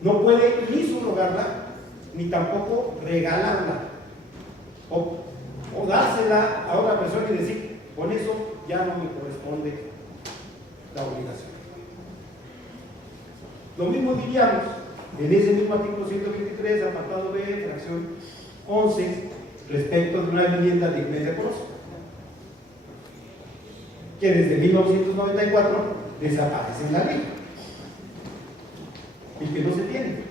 No puede ni subrogarla, ni tampoco regalarla, o dársela a otra persona y decir, con eso ya no me corresponde la obligación. Lo mismo diríamos en ese mismo artículo 123, apartado B, fracción 11, respecto de una vivienda digna y decorosa, que desde 1994 desaparece en la ley y que no se tiene.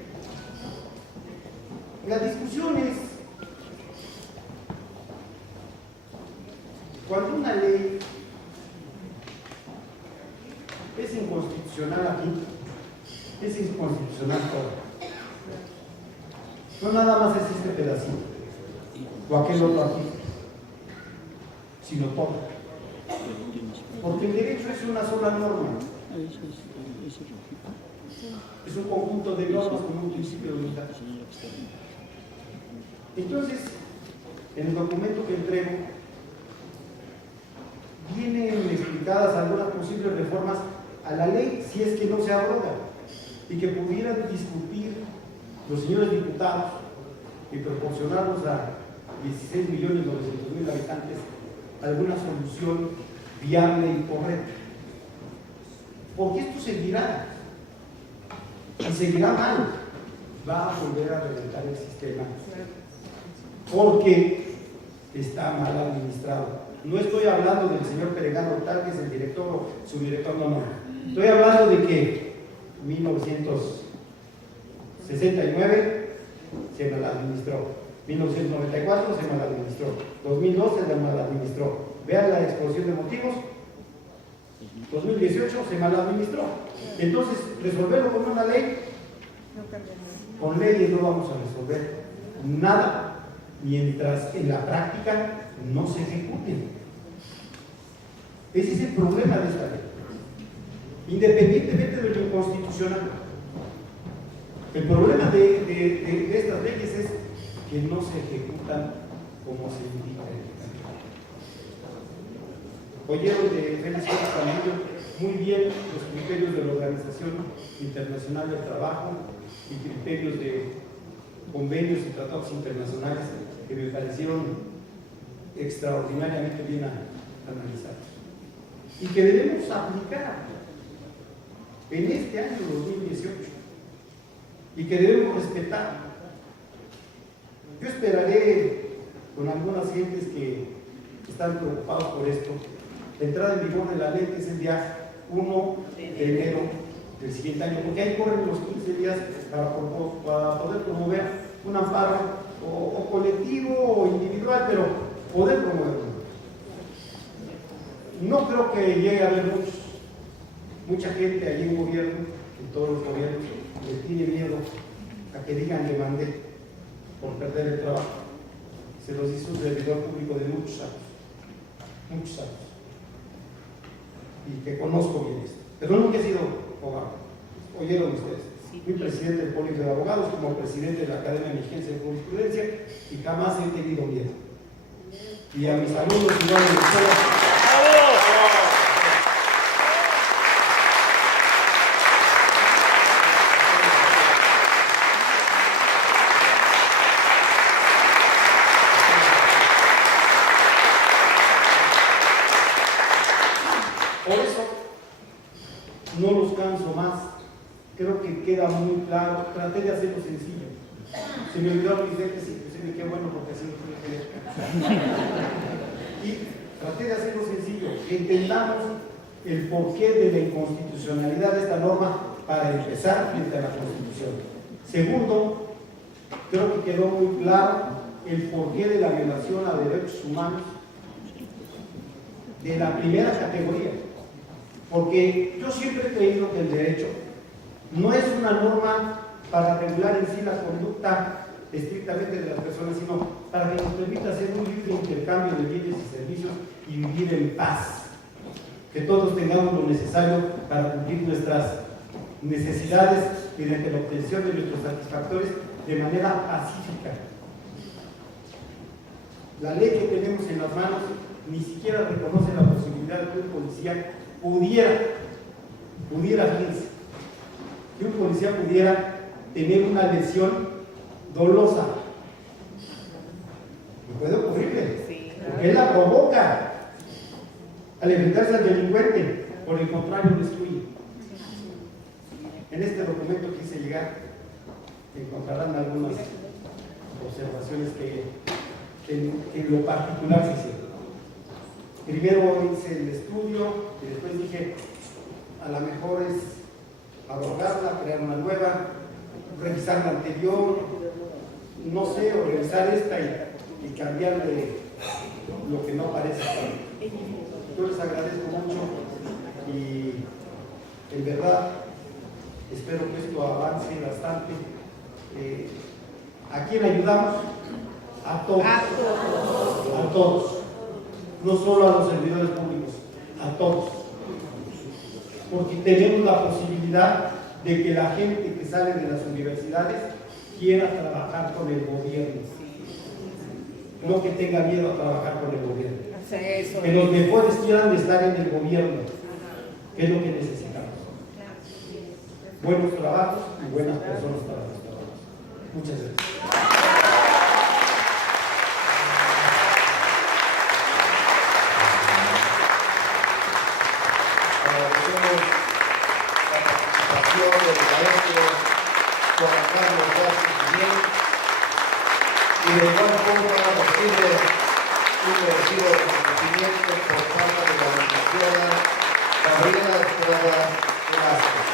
La discusión es, cuando una ley es inconstitucional aquí, es inconstitucional todo. No nada más es este pedacito o aquel otro aquí, sino todo. Porque el derecho es una sola norma. Es un conjunto de normas con un principio de unidad. Entonces, en el documento que entrego, vienen explicadas algunas posibles reformas a la ley si es que no se abroga y que pudieran discutir los señores diputados y proporcionarnos a 16.900.000 habitantes alguna solución viable y correcta. Porque esto seguirá, y seguirá mal, va a volver a reventar el sistema, porque está mal administrado. No estoy hablando del señor Peregano Tal, que es el director o subdirector, no. Estoy hablando de que 1969 se mal administró, 1994 se mal administró, 2012 se mal administró. Vean la exposición de motivos, 2018 se mal administró. Entonces, resolverlo con una ley, con leyes no vamos a resolver nada mientras en la práctica no se ejecuten. Ese es el problema de esta ley, independientemente de lo inconstitucional. El problema de estas leyes es que no se ejecutan como se indica. Oyeron de Félix Camillo muy bien los criterios de la Organización Internacional del Trabajo y criterios de convenios y tratados internacionales que me parecieron extraordinariamente bien analizados y que debemos aplicar en este año 2018 y que debemos respetar. Yo esperaré con algunas gentes que están preocupados por esto, la entrada en vigor de la ley, que es el día 1 de enero del siguiente año, porque ahí corren los 15 días para poder promover un amparo o colectivo o individual, pero poder promoverlo. No creo que llegue a haber mucha gente allí en gobierno, en todos los gobiernos, que tiene miedo a que digan que mandé por perder el trabajo. Se los hizo un servidor público de muchos años, y que conozco bien esto, pero nunca he sido abogado. Oyeron ustedes, fui presidente del Colegio de Abogados, como presidente de la Academia Mexiquense de Jurisprudencia, y jamás he tenido miedo. Y a mis alumnos igual en la escuela. Por eso no los canso más. Creo que queda muy claro. Traté de hacerlo sencillo. Se me olvidó mis lentes, inclusive, qué bueno, porque así no tuve que ver. Y traté de hacerlo sencillo. Entendamos el porqué de la inconstitucionalidad de esta norma para empezar frente a la Constitución. Segundo, creo que quedó muy claro el porqué de la violación a derechos humanos de la primera categoría. Porque yo siempre he creído que el derecho no es una norma para regular en sí la conducta estrictamente de las personas, sino para que nos permita hacer un libre intercambio de bienes y servicios y vivir en paz. Que todos tengamos lo necesario para cumplir nuestras necesidades mediante la obtención de nuestros satisfactores de manera pacífica. La ley que tenemos en las manos ni siquiera reconoce la posibilidad de que un policía pudiera, fíjense, que un policía pudiera tener una lesión dolosa. Y puede ocurrirle, porque él la provoca al enfrentarse al delincuente, por el contrario lo destruye. En este documento quise llegar, encontrarán algunas observaciones que en lo particular se hicieron. Primero hice el estudio y después dije, a lo mejor es abrogarla, crear una nueva, revisar la anterior, no sé, o revisar esta y cambiarle lo que no parece. Yo les agradezco mucho y en verdad espero que esto avance bastante. ¿A quién ayudamos? A todos. A todos. No solo a los servidores públicos, a todos. Porque tenemos la posibilidad de que la gente que sale de las universidades quiera trabajar con el gobierno. No que tenga miedo a trabajar con el gobierno. Que los mejores quieran estar en el gobierno, que es lo que necesitamos. Buenos trabajos y buenas personas para los trabajos. Muchas gracias. Y de igual forma recibe un merecido reconocimiento por parte de la licenciada Gabriela Estrada Velázquez.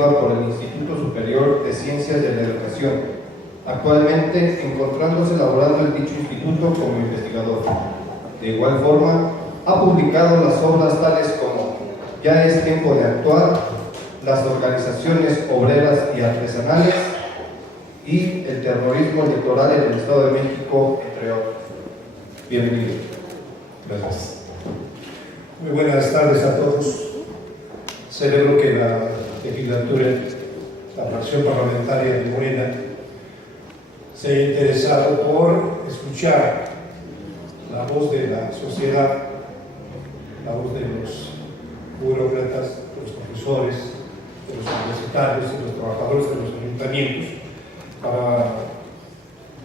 Por el Instituto Superior de Ciencias de la Educación, actualmente encontrándose laborando en dicho instituto como investigador. De igual forma, ha publicado las obras tales como Ya es tiempo de actuar, Las organizaciones obreras y artesanales y El terrorismo electoral en el Estado de México, entre otros. Bienvenido. Gracias. Muy buenas tardes a todos. Celebro que la legislatura, la fracción parlamentaria de Morena, se haya interesado por escuchar la voz de la sociedad, la voz de los burócratas, de los profesores, de los universitarios, de los trabajadores de los ayuntamientos,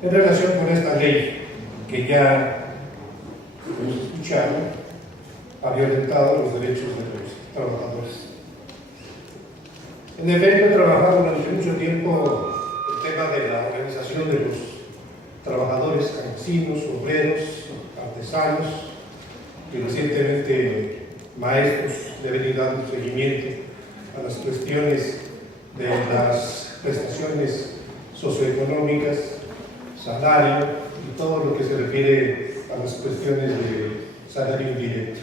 en relación con esta ley que ya hemos escuchado ha violentado los derechos de los trabajadores. En efecto, he trabajado durante mucho tiempo el tema de la organización de los trabajadores campesinos, obreros, artesanos y recientemente maestros. Le he venido dando seguimiento a las cuestiones de las prestaciones socioeconómicas, salario y todo lo que se refiere a las cuestiones de salario indirecto.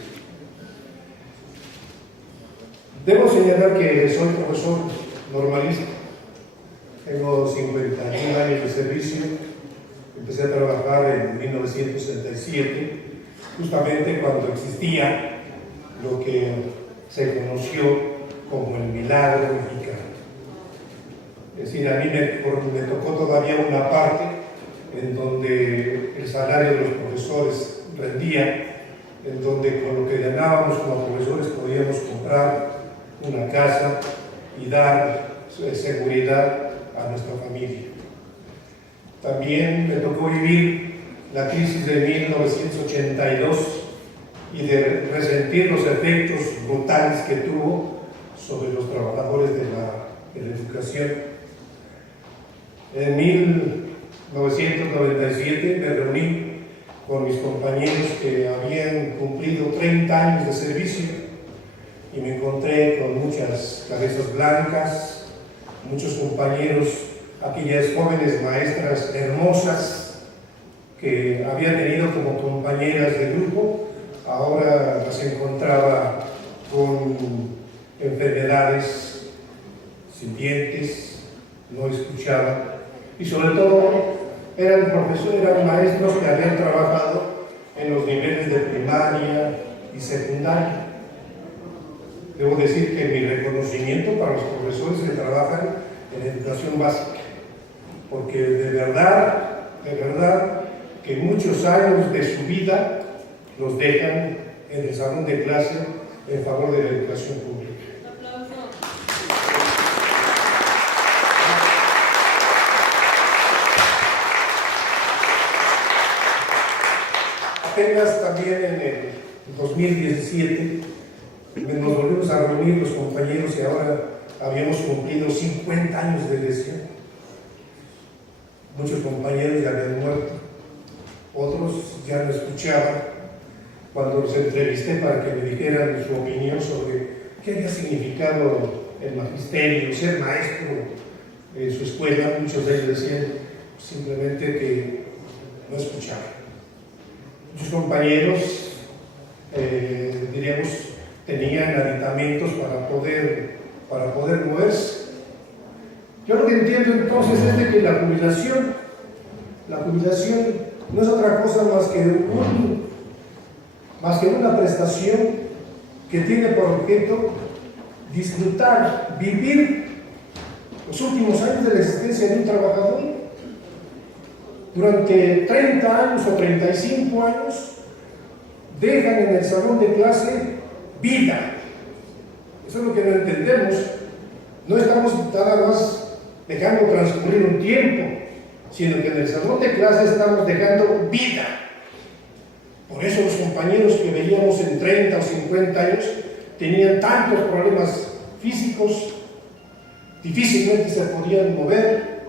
Debo señalar que soy profesor normalista, tengo 51 años de servicio, empecé a trabajar en 1967, justamente cuando existía lo que se conoció como el milagro mexicano. Es decir, a mí me tocó todavía una parte en donde el salario de los profesores rendía, en donde con lo que ganábamos como profesores podíamos comprar una casa y dar seguridad a nuestra familia. También me tocó vivir la crisis de 1982 y de resentir los efectos brutales que tuvo sobre los trabajadores de la educación. En 1997 me reuní con mis compañeros que habían cumplido 30 años de servicio y me encontré con muchas cabezas blancas, muchos compañeros, aquellas jóvenes maestras hermosas que había tenido como compañeras de grupo, ahora las encontraba con enfermedades sin dientes, no escuchaban y sobre todo eran profesores, eran maestros que habían trabajado en los niveles de primaria y secundaria. Debo decir que mi reconocimiento para los profesores que trabajan en educación básica, porque de verdad que muchos años de su vida los dejan en el salón de clase en favor de la educación pública. Apenas también en el 2017 nos volvimos a reunir los compañeros y ahora habíamos cumplido 50 años de lesión. Muchos compañeros ya habían muerto, otros ya no escuchaban. Cuando los entrevisté para que me dijeran su opinión sobre qué había significado el magisterio, ser maestro en su escuela, muchos de ellos decían simplemente que no escuchaban. Muchos compañeros, diríamos, tenían aditamentos para poder moverse. Yo lo que entiendo entonces es de que la jubilación no es otra cosa más que una prestación que tiene por objeto disfrutar, vivir los últimos años de la existencia de un trabajador. Durante 30 años o 35 años dejan en el salón de clase vida. Eso es lo que no entendemos. No estamos nada más dejando transcurrir un tiempo, sino que en el salón de clase estamos dejando vida. Por eso los compañeros que veíamos en 30 o 50 años tenían tantos problemas físicos, difícilmente se podían mover,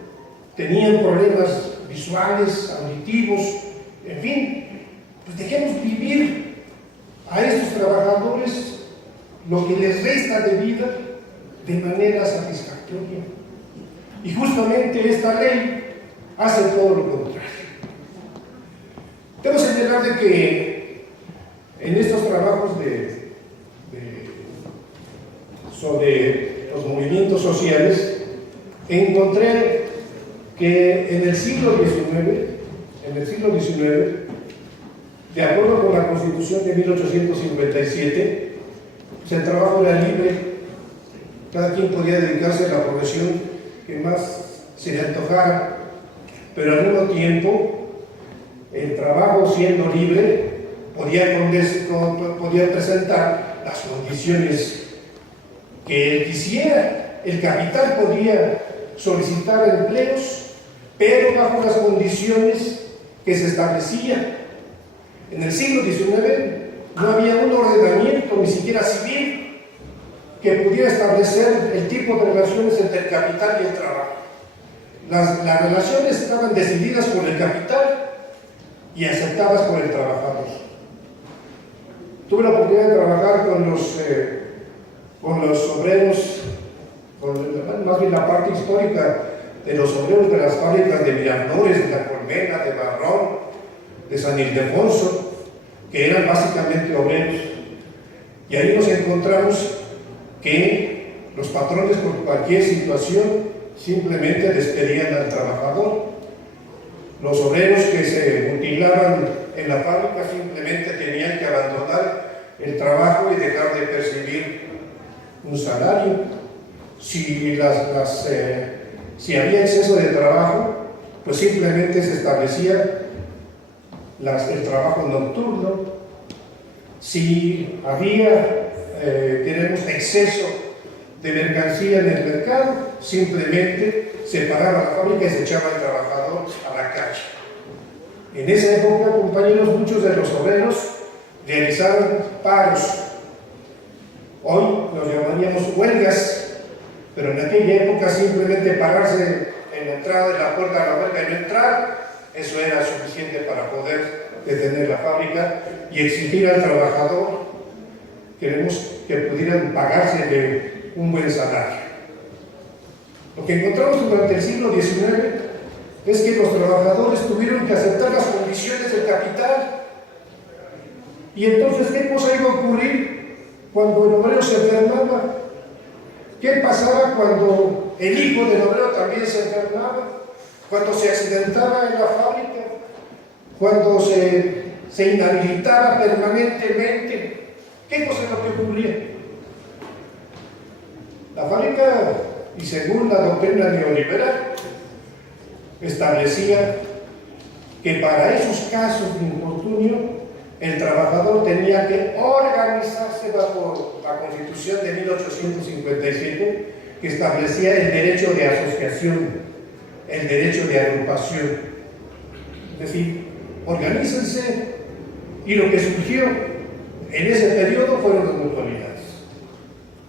tenían problemas visuales, auditivos, en fin, pues dejemos vivir a estos trabajadores lo que les resta de vida de manera satisfactoria. Y justamente esta ley hace todo lo contrario. Debo señalar de que en estos trabajos sobre los movimientos sociales encontré que en el siglo XIX, de acuerdo con la Constitución de 1857, pues el trabajo era libre, cada quien podía dedicarse a la profesión que más se le antojara, pero al mismo tiempo el trabajo, siendo libre, podía presentar las condiciones que él quisiera. El capital podía solicitar empleos, pero bajo las condiciones que se establecían. En el siglo XIX no había un ordenamiento, ni siquiera civil, que pudiera establecer el tipo de relaciones entre el capital y el trabajo. Las relaciones estaban decididas por el capital y aceptadas por el trabajador. Tuve la oportunidad de trabajar con los obreros, más bien la parte histórica de los obreros de las fábricas de Miraflores, de La Colmena, de Barrón, de San Ildefonso, que eran básicamente obreros. Y ahí nos encontramos que los patrones, por cualquier situación, simplemente despedían al trabajador. Los obreros que se mutilaban en la fábrica simplemente tenían que abandonar el trabajo y dejar de percibir un salario. Si había exceso de trabajo, pues simplemente se establecía el trabajo nocturno. Si había, tenemos exceso de mercancía en el mercado, simplemente se paraba la fábrica y se echaba el trabajador a la calle. En esa época, compañeros, muchos de los obreros realizaron paros. Hoy los llamaríamos huelgas, pero en aquella época simplemente pararse en la entrada de la puerta de la huelga y no entrar, eso era suficiente para poder detener la fábrica y exigir al trabajador que pudieran pagarse de un buen salario. Lo que encontramos durante el siglo XIX es que los trabajadores tuvieron que aceptar las condiciones del capital. Y entonces, ¿qué cosa iba a ocurrir cuando el obrero se enfermaba? ¿Qué pasaba cuando el hijo del obrero también se enfermaba? Cuando se accidentaba en la fábrica, cuando se inhabilitaba permanentemente. ¿Qué cosa es lo que ocurría? La fábrica, y según la doctrina neoliberal, establecía que para esos casos de infortunio el trabajador tenía que organizarse bajo la Constitución de 1857, que establecía el derecho de asociación, el derecho de agrupación. Es decir, organícense, y lo que surgió en ese periodo fueron las mutualidades.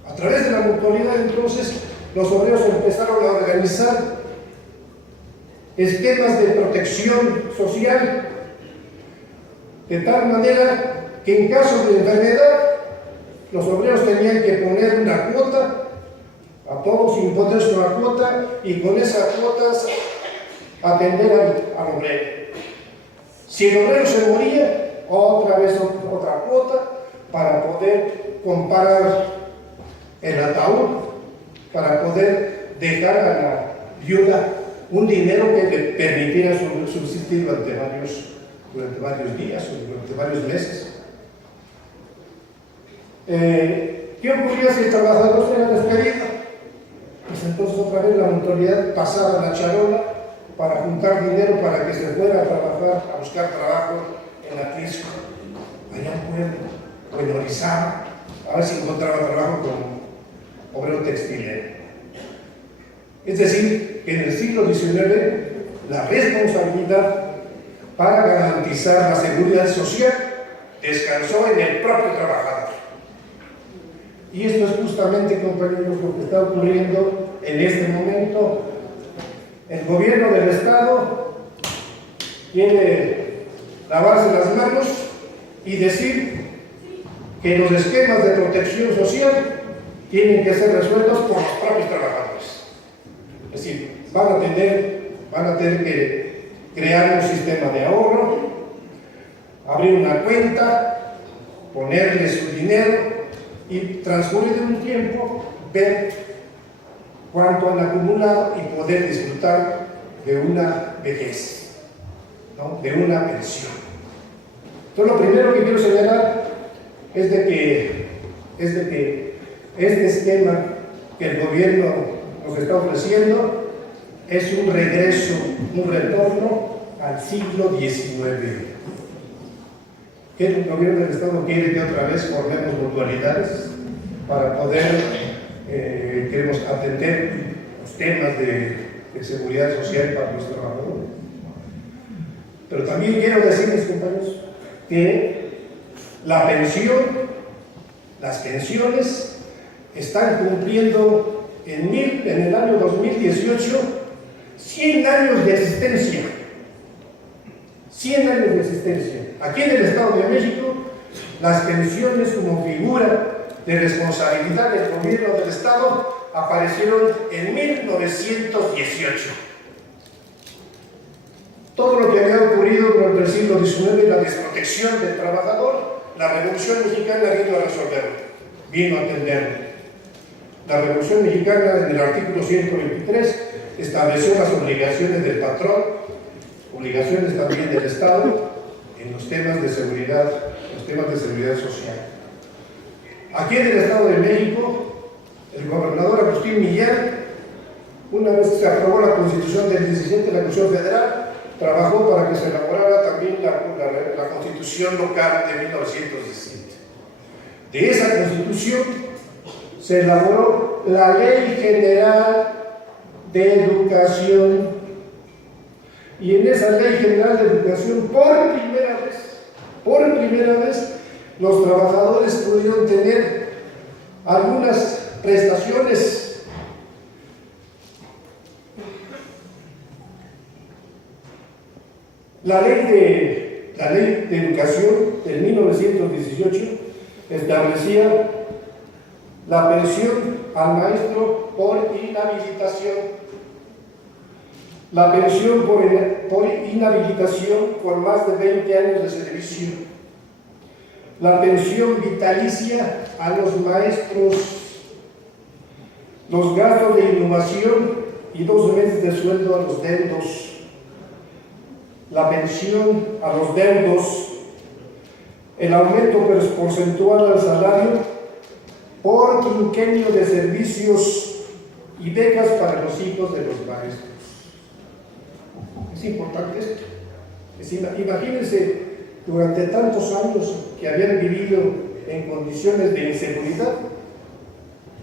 A través de la mutualidad, entonces, los obreros empezaron a organizar esquemas de protección social, de tal manera que en caso de enfermedad, los obreros tenían que poner una cuota, a todos imponerse una cuota, y con esas cuotas atender al obrero. Si el obrero se moría, otra vez otra cuota para poder comparar el ataúd, para poder dejar a la viuda un dinero que le permitiera subsistir durante varios días o durante varios meses. ¿Qué ocurría si el trabajador era despedido? Pues entonces otra vez la mutualidad pasaba la charola para juntar dinero para que se fuera a trabajar, a buscar trabajo en Atlisco, allá en Puebla, o en Orizaba, a ver si encontraba trabajo como obrero textilero. Es decir, que en el siglo XIX la responsabilidad para garantizar la seguridad social descansó en el propio trabajador. Y esto es justamente, compañeros, lo que está ocurriendo en este momento. El gobierno del Estado quiere lavarse las manos y decir que los esquemas de protección social tienen que ser resueltos por los propios trabajadores. Es decir, van a tener que crear un sistema de ahorro, abrir una cuenta, ponerle su dinero y transcurrir un tiempo, ver cuánto han acumulado y poder disfrutar de una vejez, ¿no? De una pensión. Entonces, lo primero que quiero señalar es de que este esquema que el gobierno nos está ofreciendo es un regreso, un retorno al siglo XIX. Que el gobierno del Estado quiere que otra vez formemos mutualidades para poder, queremos atender los temas de seguridad social para los trabajadores. Pero también quiero decirles, compañeros, que la pensión, las pensiones están cumpliendo en el año 2018 100 años de existencia. 100 años de existencia. Aquí en el Estado de México, las pensiones como figura de responsabilidad del gobierno del Estado aparecieron en 1918. Todo lo que había ocurrido durante el siglo XIX, la desprotección del trabajador, la Revolución Mexicana vino a resolverlo, vino a atenderlo. La Revolución Mexicana, en el artículo 123, estableció las obligaciones del patrón, obligaciones también del Estado, en los temas de seguridad, social. Aquí en el Estado de México, el gobernador Agustín Millán, una vez que se aprobó la Constitución del 17 de la Constitución Federal, trabajó para que se elaborara también la Constitución local de 1917. De esa Constitución se elaboró la Ley General de Educación, y en esa Ley General de Educación, por primera vez, los trabajadores pudieron tener algunas prestaciones. La ley de Educación del 1918 establecía la pensión al maestro por inhabilitación, la pensión por inhabilitación con más de 20 años de servicio, la pensión vitalicia a los maestros, los gastos de innovación y 2 meses de sueldo a los deudos, la pensión a los deudos, el aumento porcentual al salario por quinquenio de servicios y becas para los hijos de los maestros. Es importante esto. Imagínense, durante tantos años que habían vivido en condiciones de inseguridad,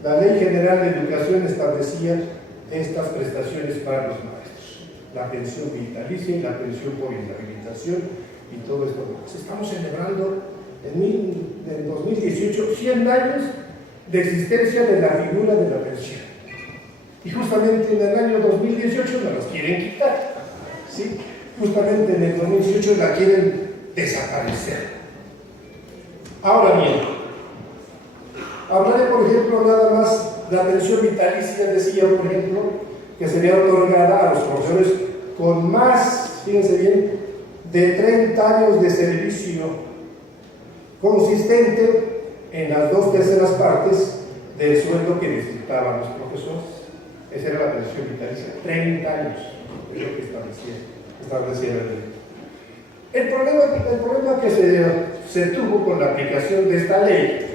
la Ley General de Educación establecía estas prestaciones para los maestros, la pensión vitalicia y la pensión por inhabilitación y todo esto. Estamos celebrando en 2018 100 años de existencia de la figura de la pensión. Y justamente en el año 2018 nos las quieren quitar. ¿Sí? Justamente en el 2018 la quieren desaparecer. Ahora bien, hablaré, por ejemplo, nada más la pensión vitalicia. Decía, por ejemplo, que sería otorgada a los profesores con más, fíjense bien, de 30 años de servicio, consistente en las 2/3 partes del sueldo que disfrutaban los profesores. Esa era la pensión vitalicia, 30 años, es lo que establecía la ley. El problema que se tuvo con la aplicación de esta ley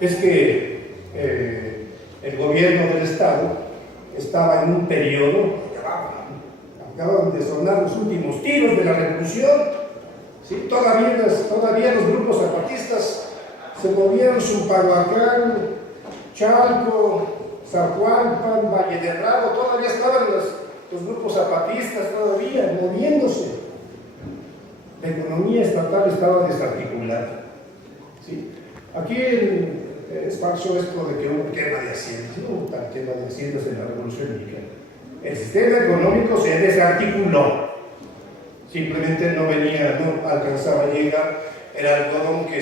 es que el gobierno del Estado estaba en un periodo, acaban de sonar los últimos tiros de la revolución, ¿sí? Todavía los grupos zapatistas se movían Zumpahuacán, Chalco, Zacualpan, Valle de Bravo, todavía estaban los grupos zapatistas todavía moviéndose. La economía estatal estaba desarticulada. ¿Sí? Aquí es falso esto de que hubo un quema de haciendas. No hubo tal quema de haciendas en la Revolución Mexicana. El sistema económico se desarticuló. Simplemente no alcanzaba a llegar el algodón que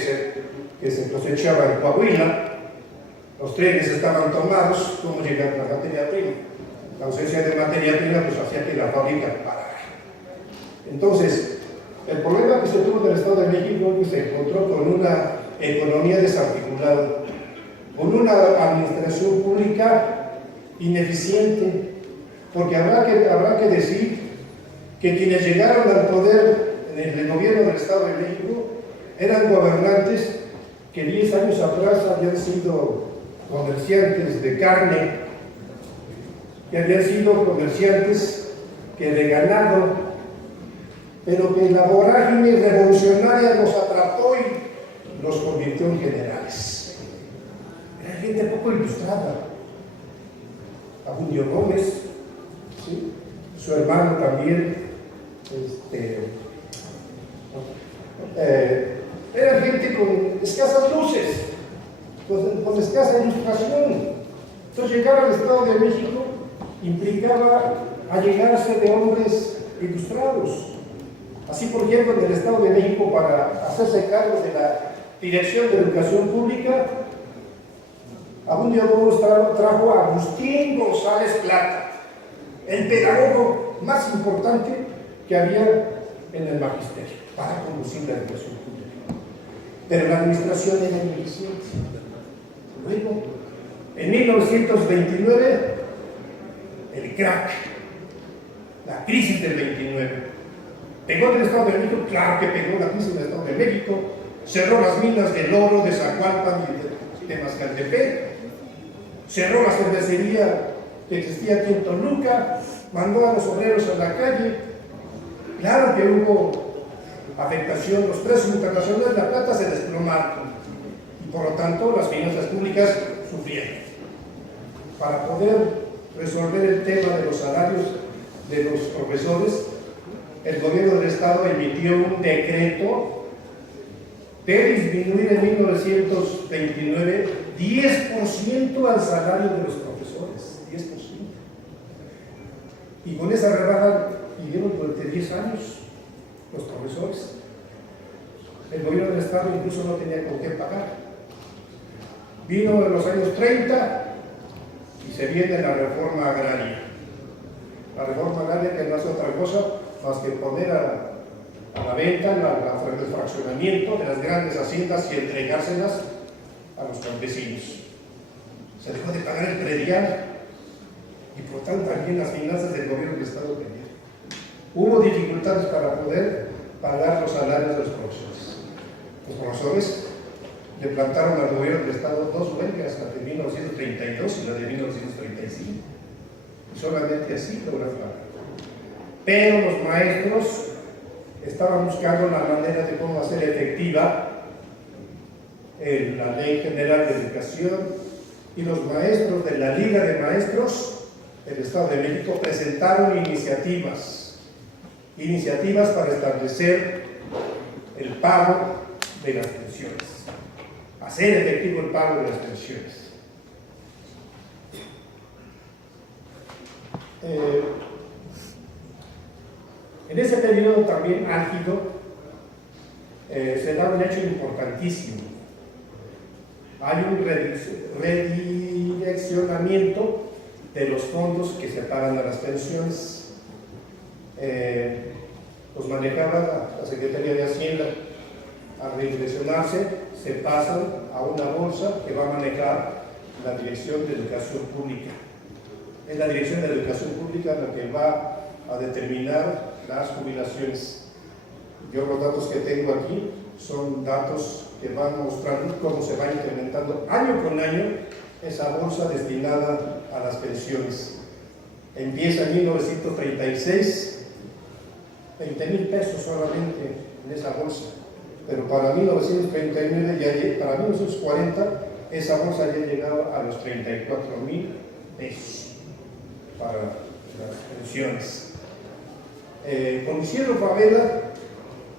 se cosechaba en Coahuila. Los trenes estaban tomados. ¿Cómo llegar a la materia prima? La ausencia de materia prima pues hacía que la fábrica parara. Entonces, el problema que se tuvo en el Estado de México es que se encontró con una economía desarticulada, con una administración pública ineficiente, porque habrá que decir que quienes llegaron al poder en el gobierno del Estado de México eran gobernantes que 10 años atrás habían sido comerciantes de carne, que habían sido comerciantes de ganado, pero que la vorágine revolucionaria los atrapó y los convirtió en generales. Era gente poco ilustrada. Abundio Gómez, ¿sí? Su hermano también, era gente con escasas luces, con escasa ilustración. Entonces llegar al Estado de México implicaba allegarse de hombres ilustrados. Así, por ejemplo, en el Estado de México, para hacerse cargo de la Dirección de Educación Pública, Abundio Gómez trajo a Agustín González Plata, el pedagogo más importante que había en el magisterio, para conducir la educación pública. Pero la administración era ineficiente. Luego, en 1929, el crack, la crisis del 29. ¿Pegó en el Estado de México? Claro que pegó la crisis en el Estado de México. Cerró las minas del oro, de Zacualpan y de Mascaltepec. Cerró la cervecería que existía aquí en Toluca. Mandó a los obreros a la calle. Claro que hubo afectación. Los precios internacionales de la plata se desplomaron. Y por lo tanto las finanzas públicas sufrieron. Para poder resolver el tema de los salarios de los profesores, el gobierno del Estado emitió un decreto de disminuir en 1929 10% al salario de los profesores, 10%. Y con esa rebaja vivieron durante 10 años los profesores. El gobierno del Estado incluso no tenía con qué pagar. Vino en los años 30 y se viene la reforma agraria. La reforma agraria que no hace otra cosa más que poner a la venta el fraccionamiento de las grandes haciendas y entregárselas a los campesinos. se dejó de pagar el predial y por tanto también las finanzas del gobierno del Estado cayeron. Hubo dificultades para poder pagar los salarios de los profesores. Los profesores le plantaron al gobierno del Estado dos huelgas, la de 1932 y la de 1935. Y solamente así lograron pagar. Pero los maestros estaban buscando la manera de cómo hacer efectiva la Ley General de Educación, y los maestros de la Liga de Maestros del Estado de México presentaron iniciativas para establecer el pago de las pensiones, hacer efectivo el pago de las pensiones. En ese periodo también álgido se da un hecho importantísimo. Hay un redireccionamiento de los fondos que se pagan a las pensiones. Los manejaba la Secretaría de Hacienda. Al redireccionarse, se pasan a una bolsa que va a manejar la Dirección de Educación Pública. Es la Dirección de Educación Pública la que va a determinar las jubilaciones. Yo los datos que tengo aquí son datos que van mostrando cómo se va incrementando año con año esa bolsa destinada a las pensiones. Empieza en 1936, 20,000 pesos solamente en esa bolsa, pero para 1939, para 1940, esa bolsa ya llegaba a los 34,000 pesos para las pensiones. Con Isidro Favela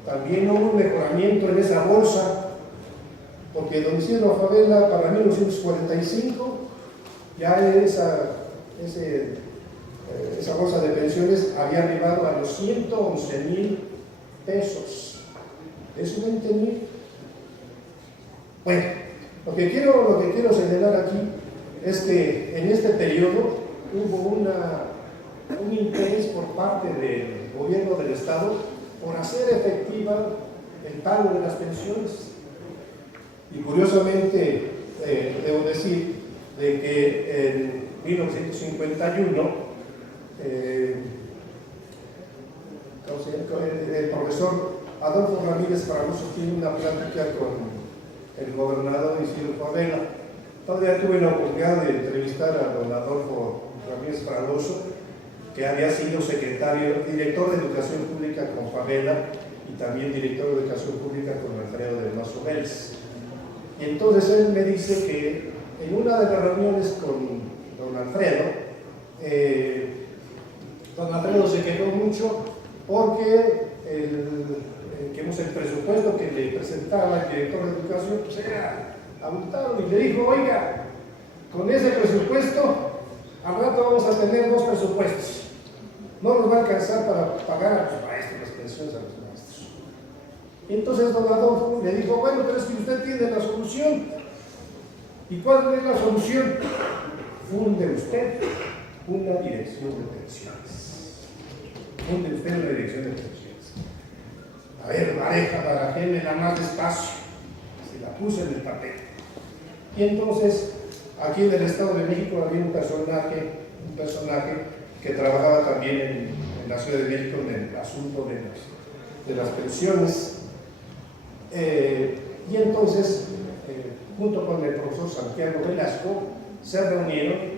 también hubo un mejoramiento en esa bolsa, porque don Isidro Favela para 1945 ya esa bolsa de pensiones había arribado a los 111,000 pesos. ¿Es 20,000? Bueno, lo que quiero señalar aquí es que en este periodo hubo un interés por parte del gobierno del Estado por hacer efectiva el pago de las pensiones. Y curiosamente, debo decir de que en 1951 el profesor Adolfo Ramírez Fragoso tiene una plática con el gobernador Isidro Favela. Todavía tuve la oportunidad de entrevistar a don Adolfo Ramírez Fragoso, que había sido director de Educación Pública con Favela y también director de Educación Pública con Alfredo del Mazo Vélez. Y entonces él me dice que en una de las reuniones con don Alfredo se quejó mucho porque el presupuesto que le presentaba el director de Educación pues era abultado, y le dijo: oiga, con ese presupuesto al rato vamos a tener dos presupuestos, no nos va a alcanzar para pagar a los maestros, las pensiones a los maestros. Y entonces don Adolfo le dijo: bueno, pero es que usted tiene la solución. ¿Y cuál es la solución? Funde usted una dirección de pensiones. Funde usted una dirección de pensiones. A ver, pareja, barajémela más despacio. Se la puse en el papel. Y entonces, aquí en el Estado de México había un personaje que trabajaba también en la Ciudad de México en el asunto de las pensiones. Y entonces, junto con el profesor Santiago Velasco, se reunieron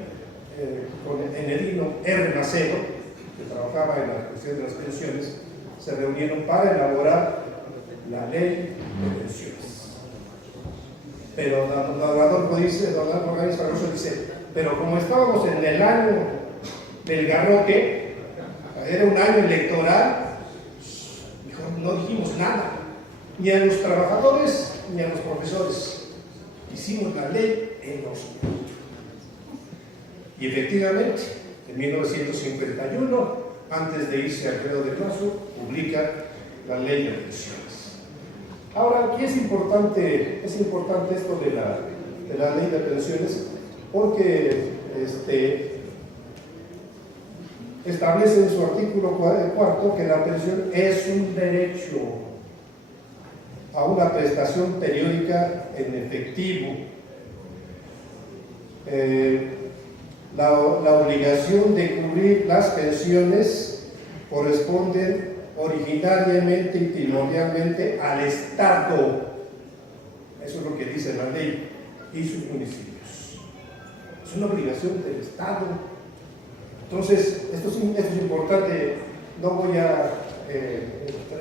con Enedino R. Macedo, que trabajaba en la cuestión de las pensiones, se reunieron para elaborar la ley de pensiones. Pero don Adolfo Ramírez Fragoso dice: pero como estábamos en el año del garrote, era un año electoral, no dijimos nada, ni a los trabajadores ni a los profesores. Hicimos la ley en los minutos. Y efectivamente, en 1951, antes de irse Alfredo del Mazo, publica la ley de pensiones. Ahora, aquí es importante esto de la ley de pensiones, porque establece en su artículo 4 que la pensión es un derecho a una prestación periódica en efectivo. la obligación de cubrir las pensiones corresponden originariamente y primordialmente al Estado. Eso es lo que dice la ley, y sus municipios. Es una obligación del Estado. Entonces, esto es importante, no voy a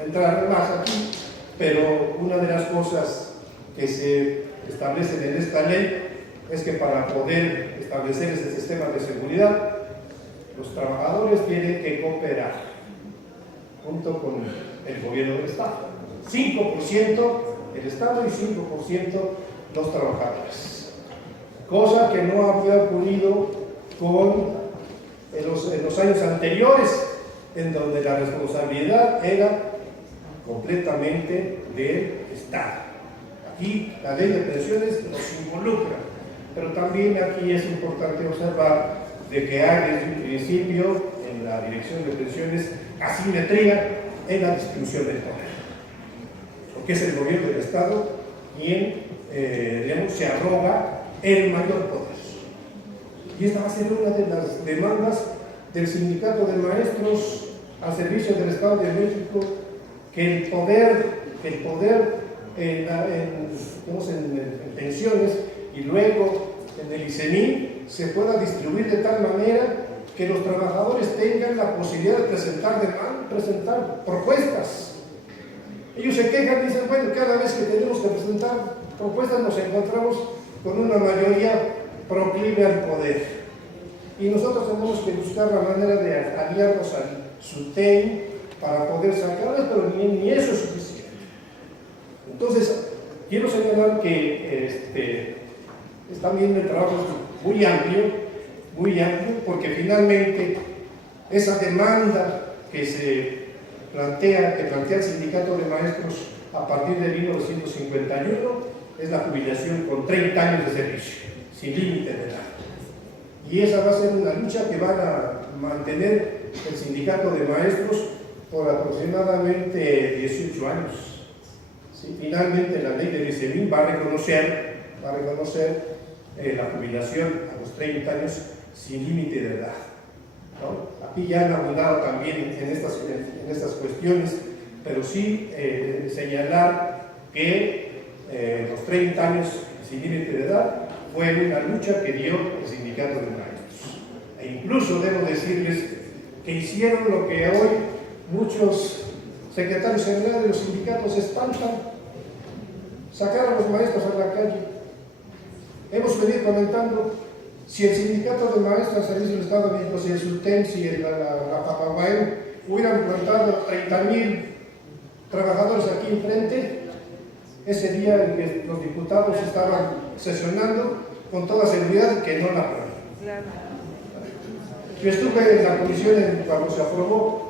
entrar más aquí, pero una de las cosas que se establecen en esta ley es que para poder establecer este sistema de seguridad, los trabajadores tienen que cooperar junto con el gobierno del Estado. 5% el Estado y 5% los trabajadores. Cosa que no había ocurrido en los años anteriores, en donde la responsabilidad era completamente del Estado. Aquí la ley de pensiones nos involucra, pero también aquí es importante observar de que hay desde un principio en la dirección de pensiones asimetría en la distribución del poder, porque es el gobierno del Estado quien se arroga el mayor poder. Y esta va a ser una de las demandas del Sindicato de Maestros al servicio del Estado de México, que el poder en pensiones y luego en el ICEMI se pueda distribuir de tal manera que los trabajadores tengan la posibilidad de presentar propuestas. Ellos se quejan y dicen, bueno, cada vez que tenemos que presentar propuestas nos encontramos con una mayoría proclive al poder. Y nosotros tenemos que buscar la manera de aliarnos al SUTEM para poder sacarlas, pero ni eso es suficiente. Entonces, quiero señalar que es también el trabajo muy amplio, porque finalmente esa demanda que plantea el Sindicato de Maestros a partir de 1951 es la jubilación con 30 años de servicio, sin límite de edad. Y esa va a ser una lucha que van a mantener el Sindicato de Maestros por aproximadamente 18 años. ¿Sí? Finalmente la ley del ICEMI va a reconocer la jubilación a los 30 años sin límite de edad, ¿no? Aquí ya han abundado también en estas cuestiones, pero sí señalar que los 30 años sin límite de edad fue una lucha que dio el Sindicato de Maestros. E incluso debo decirles que hicieron lo que hoy muchos secretarios generales de los sindicatos espantan: sacar a los maestros a la calle. Hemos venido comentando, si el Sindicato de Maestros al servicio del Estado de México, si el SUTEM, si la Papagüen hubieran plantado 30,000 trabajadores aquí enfrente, ese día en que los diputados estaban sesionando, con toda seguridad que no la aprueban. Yo estuve en la comisión cuando se aprobó